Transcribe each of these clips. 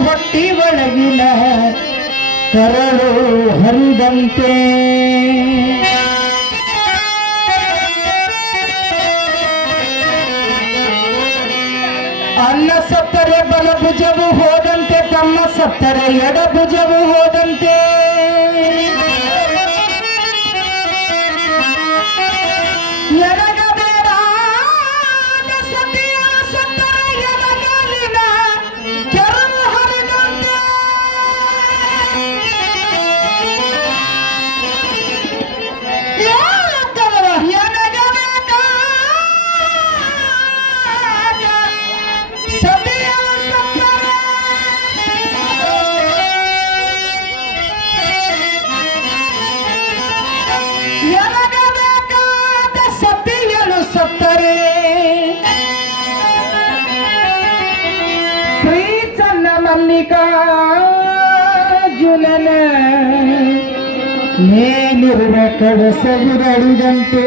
ಹೊಟ್ಟಿ ಒಳಗಿನ ಕರಳು ಹರಿದಂತೆ ಅನ್ನ ಸತ್ತರೆ ಬಲಭುಜವು ಹೋದಂತೆ ತಮ್ಮ ಸತ್ತರೆ ಎಡಭುಜವು ಹೋದಂತೆ ಮಲ್ಲಿಕಾರ್ಜುನನ ಮೇಲಿರುವ ಕಡಸವಿರಳಿದಂತೆ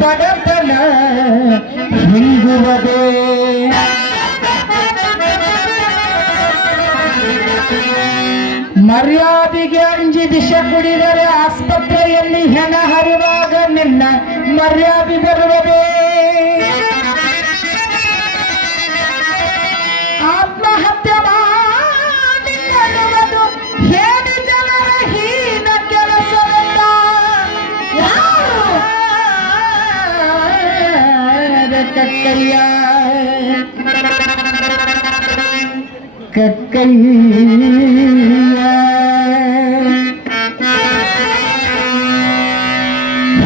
ಬಡತನ ಹಿಂಗುವದೆ ಮರ್ಯಾದೆಗೆ ಅಂಜಿ ವಿಷ ಕುಡಿದರೆ ಆಸ್ಪತ್ರೆಯಲ್ಲಿ ಹೆಣ ಹರಿವಾಗ ನಿನ್ನ ಮರ್ಯಾದೆ ಬರುವುದೇ ಆತ್ಮಹತ್ಯೆ ಮಾಡಿಕೊಳ್ಳುವುದು ಹೇಗೆ ಜನರ ಹೀನ ಕೆಲಸವಲ್ಲ ಕಕ್ಕಯ್ಯ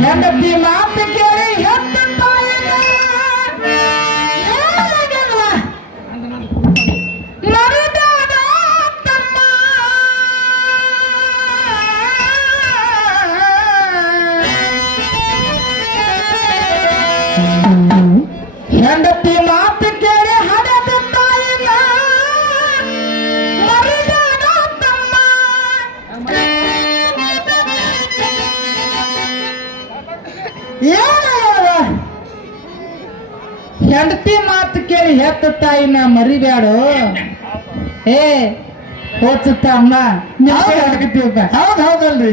ಹೆಂಡತಿ ಮಾತು ಕೇಳಿ ಹೆತ್ತ ತಾಯಿಗೆ ಹೆಂಡತಿ ಮಾತು ಕೇಳಿ ಹಡದ ತಾಯಿನ ಮರಿಬೇಡ ತಮ್ಮ. ಹೆಂಡತಿ ಮಾತು ಕೇಳಿ ಹೆತ್ತ ತಾಯಿನ ಮರಿಬೇಡು. ಏ ಹೋಚುತ್ತ ಅಮ್ಮ ಹಾಕತ್ತೀವಪ್ಪ. ಹೌದಲ್ರಿ,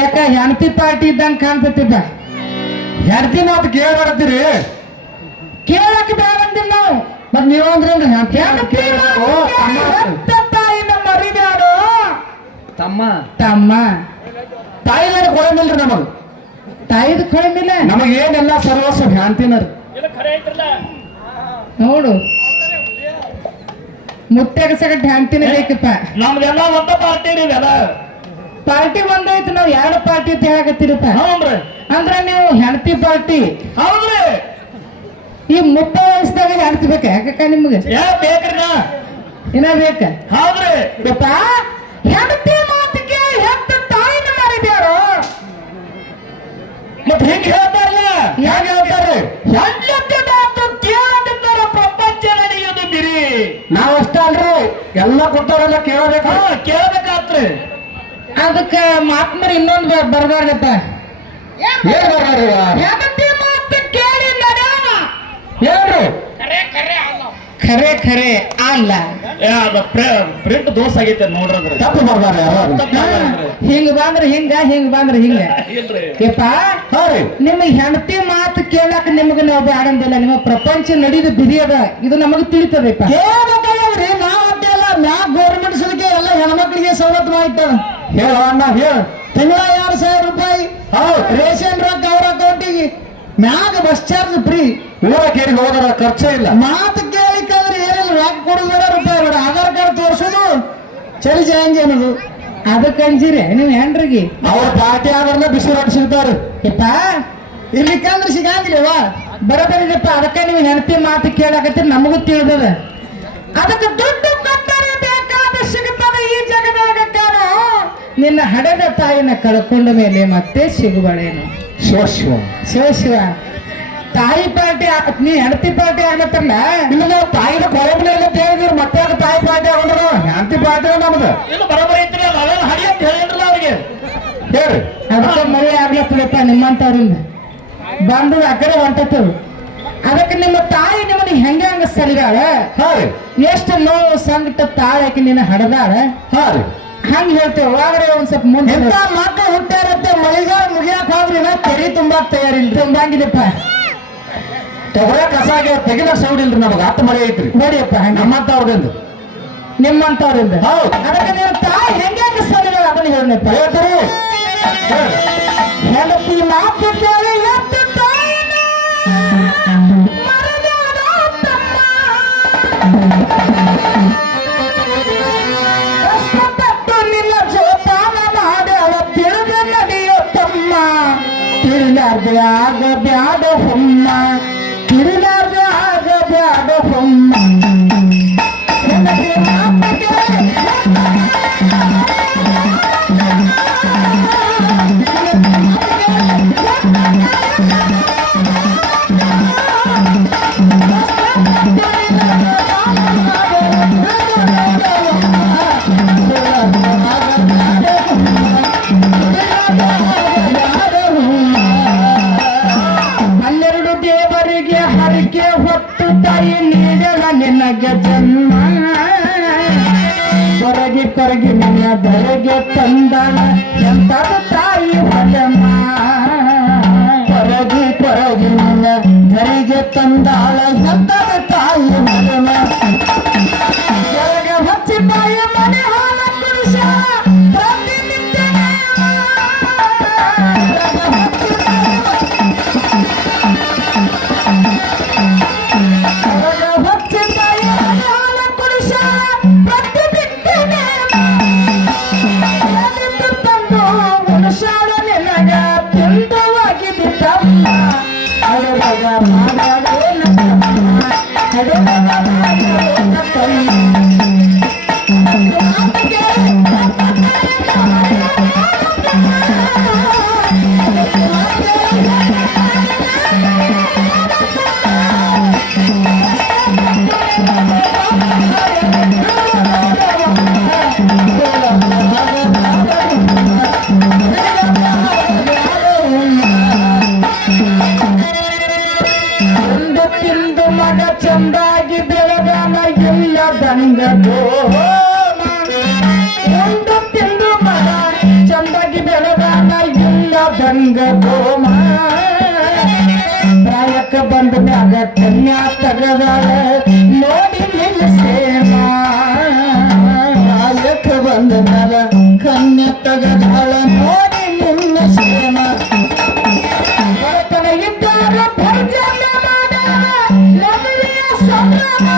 ಯಾಕ ಹೆಂಡತಿ ಪಾರ್ಟಿ ಇದ್ದಂಗ ಕಾಣ್ತತಿಪ್ಪ. ಹೆಂಡತಿ ಮಾತು ಕೇಳಬಾರತ್ತೀರಿ, ಕೇಳಕ್ ಬೇಡಂದಿಲ್ಲ ನಾವು. ಮತ್ ನೀವಂದ್ರಿ ಹೆತ್ತ ತಾಯಿನ ಮರಿಬೇಡು ತಮ್ಮ. ತಮ್ಮ. ತಾಯಿದಾರ ಕೊಡಂಗಿಲ್ರಿ ನಮಗ್, ತಾಯಿದ ಕೊಡಂಗಿಲ್ಲ ನಮಗೇನೆಲ್ಲ ಸರ್ವಸ್ವ ಹೆಂಡತಿನರಿ. ನೋಡು ಮುತ್ತೆಗ ಸಗಟ್ ಹೆಂಡತಿನ ಬೇಕಪ್ಪ. ನಮ್ದೆಲ್ಲ ಒಂದ ಪಾರ್ಟಿ ರೀ, ಇವೆಲ್ಲ ಪಾರ್ಟಿ ಒಂದೈತಿ, ನಾವ್ ಎರಡು ಪಾರ್ಟಿ ಅಂತ ಹೇಳಕತ್ತೀರಪ್ಪ. ಹೌದ್ರಿ, ಅಂದ್ರ ನೀವು ಹೆಂಡತಿ ಪಾರ್ಟಿ. ಹೌದ್ರಿ. ಈ 30 ವಯಸ್ಸದಾಗ ಹೆಂಡತಿ ಬೇಕ ಯಾಕಕ್ಕ ನಿಮ್ಗೆ? ಬೇಕ್ರಿ ಇನ್ನ ಬೇಕ? ಹೌದ್ರಿ. ಯಪ್ಪ ಹೆಂಡತಿ ಮಾತಿಗೆ ಹೆತ್ತ ತಾಯಿನ ಮರಿಬೇರು. ಮತ್ ಹಿಂಗ ಹೇಳ್ತಾರಲ್ಲ, ಹೆಂಗ ಹೇಳ್ತಾರ್ರಿ? ಹೆಂಡತಿ ಮಾತು ಕೇಳದಿದ್ದರೆ ಪ್ರಪಂಚ ನಡೆಯೋದು ಬಿರಿ. ನಾವಷ್ಟ ಅಲ್ರಿ, ಎಲ್ಲ ಕೊಟ್ಟವರೆಲ್ಲ ಕೇಳಬೇಕು, ಕೇಳಬೇಕಾತ್ರಿ. ಅದಕ್ಕ ಮಾತ್ಮರಿ ಇನ್ನೊಂದು ಬರ್ಬಾರ್ದಪ್ಪ. ಏನ್ ಬರ್ರಿ? ಹೆಂಡತಿ ಮಾತು ಕೇಳಿ ನಡೆಯೋಣ. ಹೇಳ್ರಿ. ಖರೆ ಖರೆ ಅಲ್ಲ, ಪ್ರಿಂಟ್ ದೋಷ ಆಗೈತೆ ನೋಡ್ರಿ. ತಪ್ಪು ಬರ್ಬಾರ್ರಿ. ಹಿಂಗ ಬಂದ್ರ ಹಿಂಗ, ಹಿಂಗ ಬಂದ್ರ ಹಿಂಗ. ಯಪ್ಪ ಹೌರಿ, ನಿಮಗ್ ಹೆಂಡತಿ ಮಾತು ಕೇಳಾಕ ನಿಮಗ ನಾವು ಬ್ಯಾಡಂದಿಲ್ಲ. ನಿಮ್ಮ ಪ್ರಪಂಚ ನಡೀದು ಬಿರಿ ಅದ, ಇದು ನಮಗ್ ತಿಳಿತದಪ್ಪ. ಕೇಳ್ಬೇಕಾಗ್ರಿ. ನಾವ್ ಅಡ್ಡಿಲ್ಲ, ಮ್ಯಾಗ ಗೌರ್ಮೆಂಟ್ ಸಲಿಗೆ ಎಲ್ಲ ಹೆಣ್ಮಕ್ಳಿಗೆ ಸವಲತ್ತು ಮಾಡಿಟ್ಟಾರ. ಹೇಳ ಅಣ್ಣ, ಹೇಳ. ತಿಂಗಳ 2,000 ರೂಪಾಯಿ ರೇಷನ್ ರೊಕ್ಕ ಅವ್ರ ಅಕೌಂಟಿಗೆ, ಮ್ಯಾಗ ಬಸ್ ಚಾರ್ಜ್ ಫ್ರೀ. ಊರ ಕೇರಿ ಹೋಗೋದ್ರ ಖರ್ಚೇ ಇಲ್ಲ. ಮಾತು ಕೇಳಿಕಂದ್ರೆ ಏನಿಲ್ಲ, ರೊಕ್ಕ ಕೊಡುದ್ರ ರೂಪಾಯಿ ಬೇಡ, ಆಧಾರ್ ಕಾರ್ಡ್ ತೋರ್ಸೋದು ಚಳಿ ಜಾಂಜಿ ಅನ್ನೋದು. ಅದಕ್ಕೆ ಅಂಜಿರಿ ನೀವು ಹೆಂಡ್ರಿಗೆ? ಅವ್ರ ಪಾರ್ಟಿ ಆದ್ರೆ ಬಿಸಿ ರೊಕ್ಕ ಸಿಗ್ತಾರ. ಯಪ್ಪ ಇರ್ಲಿಕ್ಕಂದ್ರೆ ಸಿಗಂಗಿಲ್ಲವಾ? ಬರಬರಿದಪ್ಪ. ಅದಕ್ಕೆ ನೀವು ಹೆಂಡತಿ ಮಾತು ಕೇಳಾಕತ್ತೀರಿ, ನಮಗೂ ತಿಳಿದದ. ಅದಕ್ಕೆ ದುಡ್ಡು ಕೊಟ್ಟರೆ ಬೇಕಾದ ಸಿಗುತ್ತದೆ ಈ ಜಗದಾಗ. ಕಾಣೋ ನಿನ್ನ ಹಡೆದ ತಾಯಿನ ಕಳ್ಕೊಂಡ ಮೇಲೆ ಮತ್ತೆ ಸಿಗುವಳೇನು? ಶಿವ ಶಿವ ಶಿವ ಶಿವ. ತಾಯಿ ಪಾರ್ಟಿ ನೀ ಹೆಂಡತಿ ಪಾರ್ಟಿ ಆಗ್ಲತ್ತಲ್ಲ. ಇಲ್ಲ, ನಾವು ತಾಯಿನ ಕೊಳಬನೇ ಇಲ್ಲ ಹೇಳಿದ್ರು, ಮತ್ತೆ ತಾಯಿ ಪಾರ್ಟಿ ಆಗೊಂಡ್ರು. ಹೆಂಡತಿ ಪಾರ್ಟಿ ನಮ್ದು ಇದು ಬರೋಬರಿ ಐತ್ರಿ. ಅವೆಲ್ಲ ಹಡಿ ಅಂತ ಹೇಳಿದ್ರಲ್ಲ ಅವ್ರಿಗೆ. ಹೇಳ್ರಿ. ಅದಕ್ಕೆ ಮಳೆ ಆಗ್ಲತ್ತದಪ್ಪ ನಿಮ್ಮಂತವ್ರಿಂದ. ಬಂದು ಆ ಕಡೆ ಹೊಂಟತ್ತರು. ಅದಕ್ಕೆ ನಿಮ್ಮ ತಾಯಿ ನಿಮ್ಮನ್ನ ಹೆಂಗೆ ಹಂಗ ಸರಿಗಾಳ. ಎಷ್ಟು ನೋವು ಸಂಕಟ ತಾಳಕ್ಕೆ ನಿನ್ನ ಹಡದಾಳ. ಹಂಗ ಹೇಳ್ತೇವೆ. ಒಳಗಡೆ ಒಂದ್ ಸ್ವಲ್ಪ ಮುಂದೆ ಮಕ್ಕಳು ಹುಟ್ಟಾರತ್ತೆ, ಮಳಿಗಾಲ ಮುಗಿಯಾಕ ಹೋದ್ರಿ ತೆರಿ ತುಂಬಾಕ್ ತಯಾರಿಲ್ಲ. ತುಂಬಂಗಿಲ್ಲಪ್ಪ. ತೊಗರ ಕಸಾಗೆ ತೆಗಿಲ ಸೌಡ್ ಇಲ್ರಿ ನಮಗ. ಹತ್ತು ಮಳೆ ಐತ್ರಿ ನೋಡಿಯಪ್ಪ. ನಮ್ಮಂತವ್ರದಿಂದ, ನಿಮ್ಮಂತವ್ರಿಂದ. ಹೌದು. ಅದಕ್ಕೆ ನಿಮ್ಮ ತಾಯಿ ಹೆಂಗೆ ಹಂಗ ಸರಿಗಾಳ ಅದನ್ನ ಹೇಳಪ್ಪ. ಹೇಳ್ತೀರಿ. ಹೆಂಡತಿ ಮಾತು ಕೇಳಿ ಎತ್ತ ತಾಯಿನ ಮರೆದಾಡ ತಮ್ಮ. ಕಷ್ಟಪಟ್ಟು ನಿನ್ನ ಜೋಪಾನ ಮಾಡ್ಯಾಳ ತಿಳಿದು ನಡೆಯೋ ತಮ್ಮ. ತಿಳಿಲಾರ್ದೆ ಆಗ ಬ್ಯಾಡ ಹೊಮ್ಮ, ತಿಳಿಲಾರ್ದೆ ಆಗ ಬ್ಯಾಡ ಹೊಮ್ಮ. ಹೆಂಡತಿ ಮಾತು ಕೇಳಿ ನಿನಗೆ ಜನ್ಮ ಕೊರಗಿ ಕೊರಗಿ ನಿನ್ನ ಧರೆಗೆ ತಂದಳ ಎಂತದ ತಾಯಿ ಹೊಲಮ. ಕೊರಗಿ ಕೊರಗಿ ನಿನ್ನ ಧರೆಗೆ ತಂದಾಳ ಎಂತದ ತಾಯಿ ಹೊಲಮ. ಕೆಳಗೆ ಹಚ್ಚಿ ತಾಯಿ ಮನೆ ಹಾಲ ಕುಡಿಸ ಪ್ರತಿನಿತ್ಯ ಗೋಮ ಒಂದು ತಿಂದು ಮಗ ಚಂದಾಗಿ ಬೆಳೆದಾನ ಇಲ್ಲ ಬಂಗ ಗೋಮ ಪ್ರಾಯಕ್ಕೆ ಬಂದ ಮ್ಯಾಗ ಕನ್ಯಾ ತಗದಾಳ ನೋಡಿ ನಿಲ್ಲ ಸೇಮ ಪ್ರಾಯಕ್ಕೆ ಬಂದ ಮ್ಯಾಲ ಕನ್ಯಾ ತಗದಾಳ ನೋಡಿ ನಿನ್ನ ಸೇಮ ಬಡತನ ಇದ್ದಾಗ ಭರ್ಜನ ಮಾಡಾಳ ಮದುವೆಯ ಸಂಭ್ರಮ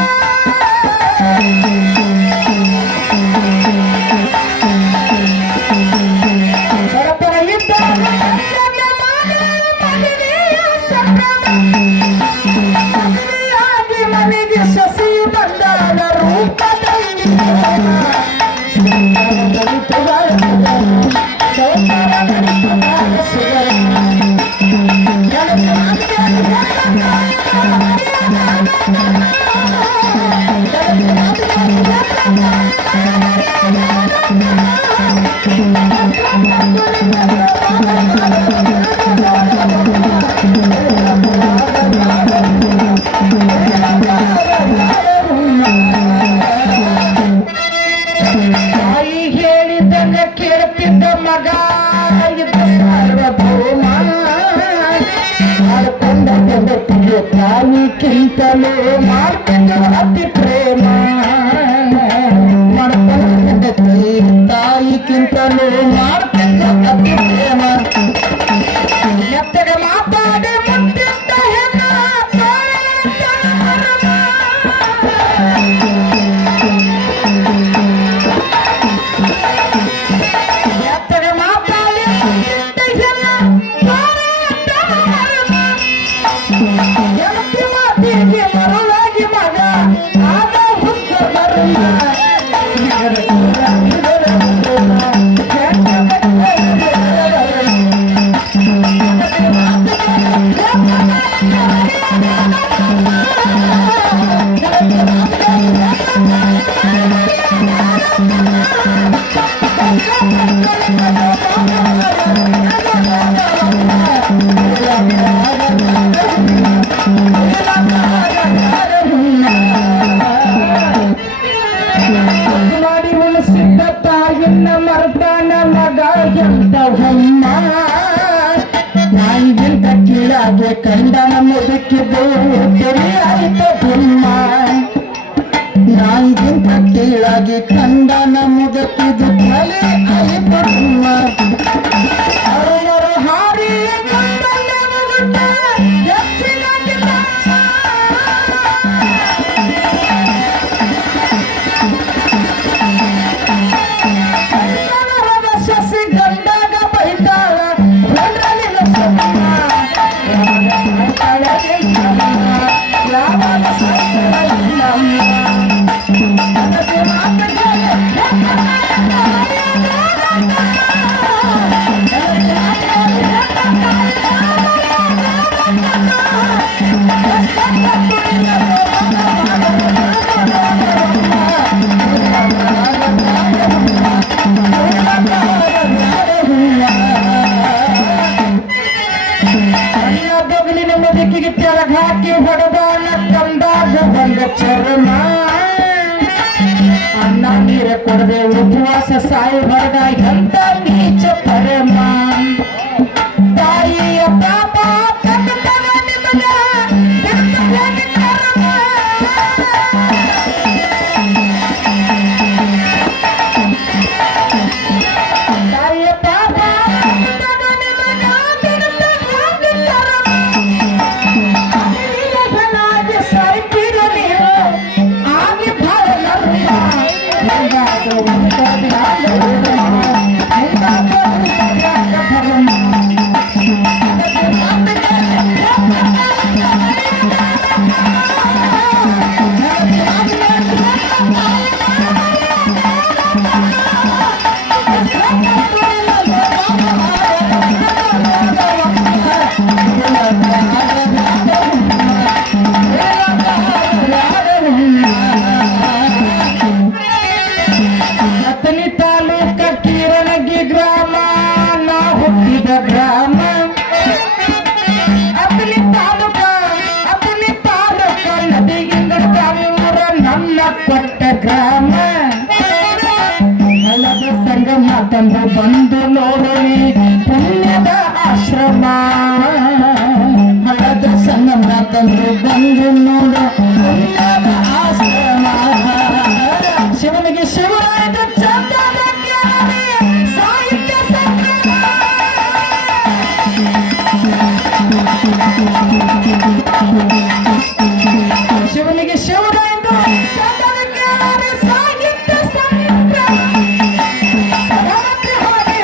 ಬಡತನ ಇದ್ದಾಗ ಭರ್ಜನ ಮಾಡಾಳ ಮದುವೆಯ ಸಂಭ್ರಮ ಮದುವೆಯಾಗಿ ಮನೆಗೆ ಸಸಿ ಬಂದಾಳ ರೂಪದಲ್ಲಿ ತಾಯಿ ಹೇಳಿದಂಗ ಕೇಳ್ತಿದ್ದ ಮಗ ಇದ್ದ ಸಾರ್ವಭೌಮ ಮಾಡ್ಕೊಂಡ ಜಗತ್ತಿಗೆ ತಾಯಿಗಿಂತಲೂ ಮಾಡ್ತಿದ್ದ ಅತಿ ಪ್ರೇಮ ಮಾಡ್ಕೊಂಡ ಜಗತ್ತಿ ತಾಯಿಗಿಂತಲೂ ಮಾಡ್ತಿದ್ದ ಅತಿ ಪ್ರೇಮ ಎತ್ತಗ ಮಾತಾಡಿ ಮುಟ್ಟಿದ್ದ ಹೆಣ್ಣ ಎತ್ತಗ ಮಾತಾಡಿ ಮುಟ್ಟಿದ್ದ ಹೆಣ್ಣ ಎತ್ತಿ ಮಾತಿಗೆ ಮರುಳಾಗಿ ಮಗ ಆದ ಹುಕ್ಕ ಮರುಳ ಮಾಡಿ ಉಳಿಸಿದ್ದ ತಾಯಿನ ಮರ್ತಾನ ಮಗ ಎಂತ ಹೊಮ್ಮ ನಾಯಿಗಿಂತ ಕೀಳಾಗೆ ಕಂಡನ ಮುದುಕಿದ್ದು ತೆರೆಯಾಯಿತ ಹುಮ್ಮ ನಾಯಿಗಿಂತ ಕೀಳಾಗಿ ಕಂಡನ ಮುದಕಿದು ತಲೆ ಆಯಿತು ಹುಮ್ಮ ಅರುಣರ ಹಾರಿ ಕಂಡನ ಮುಗುಟ ಎತ್ತಿನಾಗಿದ್ದ ಗಂಡನರದ ಸಸಿ ಗಂಡಾಗ ಬೈದಾಳ ಗಂಡನಿಲ್ಲ ಸಮ್ಮ ಯಾವಾಗ ನಮ್ಮ ಬಗಲಿನ ಮುದುಕಿಗೆ ತೆಳಗಾಕಿ ಹೊಡೆದಾಳ ಕಂದಾಗ ಬಂದ ಚರ್ಮ ಅನ್ನ ನೀರ ಕೊಡದೆ ಉಪವಾಸ ಸಾಯಿ ಹೊರಗ ಎಂತ ನೀಚ ಪರಮ ತಾಯಿಯ ಪಾಪ ತಗ್ಗತನ ನಿಮಗ ಬಿಡ್ತದೆ ಕರ್ಮ. ತಾಯಿಯ ಪಾಪ ತಗ್ಗತನ ನಿಮಗ ಬಿಡ್ತದೆ ಕರ್ಮ. ಅನಿಲಗನಾಗಿ ಸಾಯ್ತೀರ ನೀವು ಆಗಿ ಭಾಳ ನರ್ಮ ಹಿಂಗಾದ ಒಂದು ಮುಂದಾದ ಒಂದು ಧರ್ಮ ಬಂದು ನೋಡಲಿ ಪುಣ್ಯದ ಆಶ್ರಮ ಹಳದ ಸಂಗಮ ತಂದು ಬಂದು ನೋಡ ಪುಣ್ಯದ ಆಶ್ರಮ ಶಿವನಿಗೆ ಶಿವರಾಯದ ಚಂದದ ಜ್ಞಾನಿ ಸಾಹಿತ್ಯ ಸಂಭ್ರಮ. ಶಿವನಿಗೆ ಶಿವರಾಯದ ಚಂದದ ಜ್ಞಾನಿ ಸಾಹಿತ್ಯ ಸಂಭ್ರಮ. ರಾತ್ರಿ ಹಾಗೆ